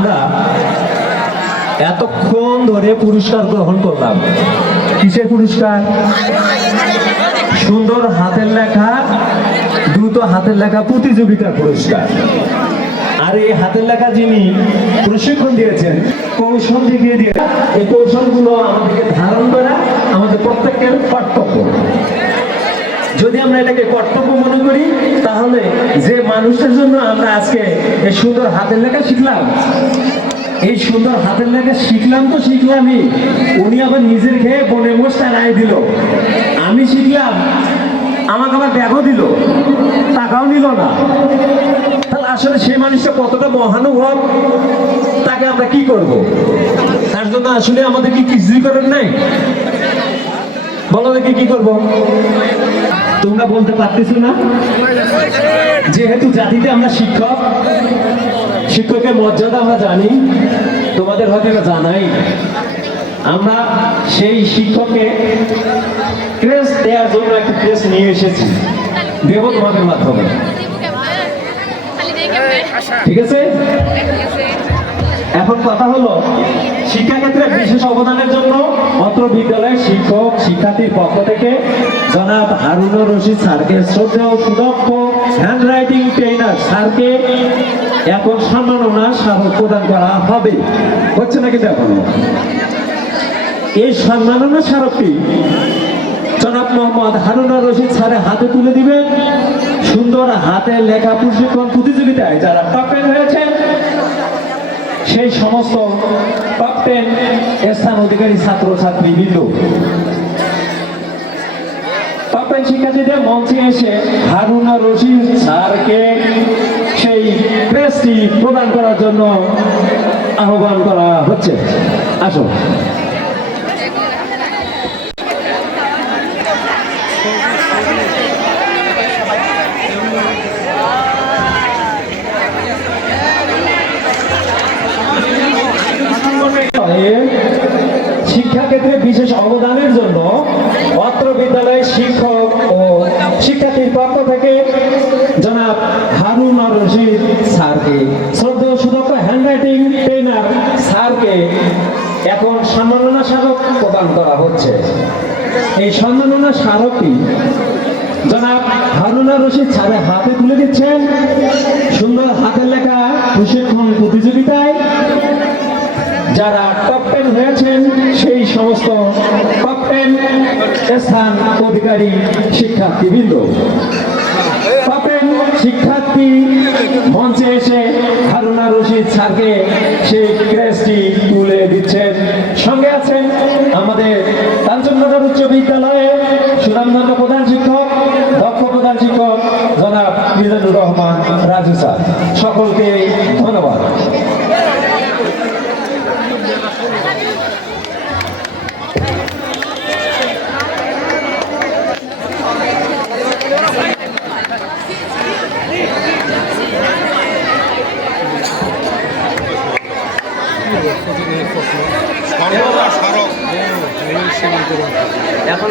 আমরা এতক্ষণ ধরে পুরস্কার গ্রহণ করলাম। কিসের পুরস্কার? সুন্দর হাতের লেখা, দ্রুত হাতের লেখা প্রতিযোগিতার পুরস্কার। আর এই হাতের লেখা যিনি প্রশিক্ষণ দিয়েছেন, কৌশল দেখিয়ে দিয়ে, এই কৌশলগুলো আমাদেরকে ধারণ করা, আমাদের আমরা এটাকে কর্তব্য মনে করি, তাহলে যে মানুষের জন্য আমরা আজকে এই সুন্দর হাতের লেখা শিখলাম, এই সুন্দর হাতের লেখা শিখলাম তো শিখলামই, উনি আবার নিজের খেয়ে বনে মোষটা রায় দিল। আমি শিখলাম, আমাকে আবার ব্যাগও দিল, টাকাও নিল না। তাহলে আসলে সেই মানুষটা কতটা মহানুভব, তাকে আমরা কি করব? তার জন্য আসলে আমাদের কি কিছুই করার নাই। বলো দেখি কি করব? তোমরা বলতে পারতেছো না? যেহেতু জাতিতে আমরা শিক্ষক শিক্ষকের মর্যাদা আমরা জানি তোমাদের হয়তো এটা জানাই। আমরা সেই শিক্ষককে ক্রেস দেওয়ার জন্য একটা ক্রেস নিয়ে এসেছি। দেব তোমাদের মাধ্যমে। ঠিক আছে। এখন কথা হলো, শিক্ষাক্ষেত্রে বিশেষ অবদানের জন্য অত্র বিদ্যালয়ের শিক্ষক, শিক্ষার্থীর পক্ষ থেকে জনাব হারুনুর রশিদ স্যারকে শ্রদ্ধা ও সুদক্ষ হ্যান্ড রাইটিং ট্রেনার স্যারকে এখন সম্মাননা স্মারক প্রদান করা হবে। হচ্ছে নাকি দেখো এই সম্মাননা স্মারকটি জনাব মোহাম্মদ হারুনুর রশিদ স্যারের হাতে তুলে দিবেন। সুন্দর হাতে লেখা প্রশিক্ষণ প্রতিযোগিতায় যারা টপ টেন হয়েছেন সেই সমস্ত প্রাপ্তেন স্থান অধিকারী ছাত্র ছাত্রী বিন্দু টপ শিক্ষার্থীদের মঞ্চে এসে হারুনা রশিদ স্যারকে সেই প্রেসটি প্রদান করার জন্য আহ্বান করা হচ্ছে। আসো শিক্ষাক্ষেত্রে বিশেষ অবদানের জন্য অত্র বিদ্যালয়ের শিক্ষক ও শিক্ষার্থীর পক্ষ থেকে জনাব হারুন রশিদ স্যারকে শ্রদ্ধেয় সুদক্ষ হ্যান্ডরাইটিং ট্রেনার স্যারকে এখন সম্মাননা স্মারক প্রদান করা হচ্ছে। এই সম্মাননা স্মারকটি জনাব হারুনা রশিদ স্যারের হাতে তুলে দিচ্ছেন। সুন্দর হাতের টেন স্থান অধিকারী শিক্ষার্থীবৃন্দ। টপ টেন শিক্ষার্থী মঞ্চে এসে হারুনা রশিদ স্যারকে সেই ক্রেসটি তুলে দিচ্ছেন। সঙ্গে আছেন আমাদের কাঞ্চননগর উচ্চ বিদ্যালয়ে সুনামধন্য প্রধান শিক্ষক, দক্ষ প্রধান শিক্ষক জনাব মিজানুর রহমান রাজু স্যার। সকলকে ধন্যবাদ। সর্বদা স্মারক এখন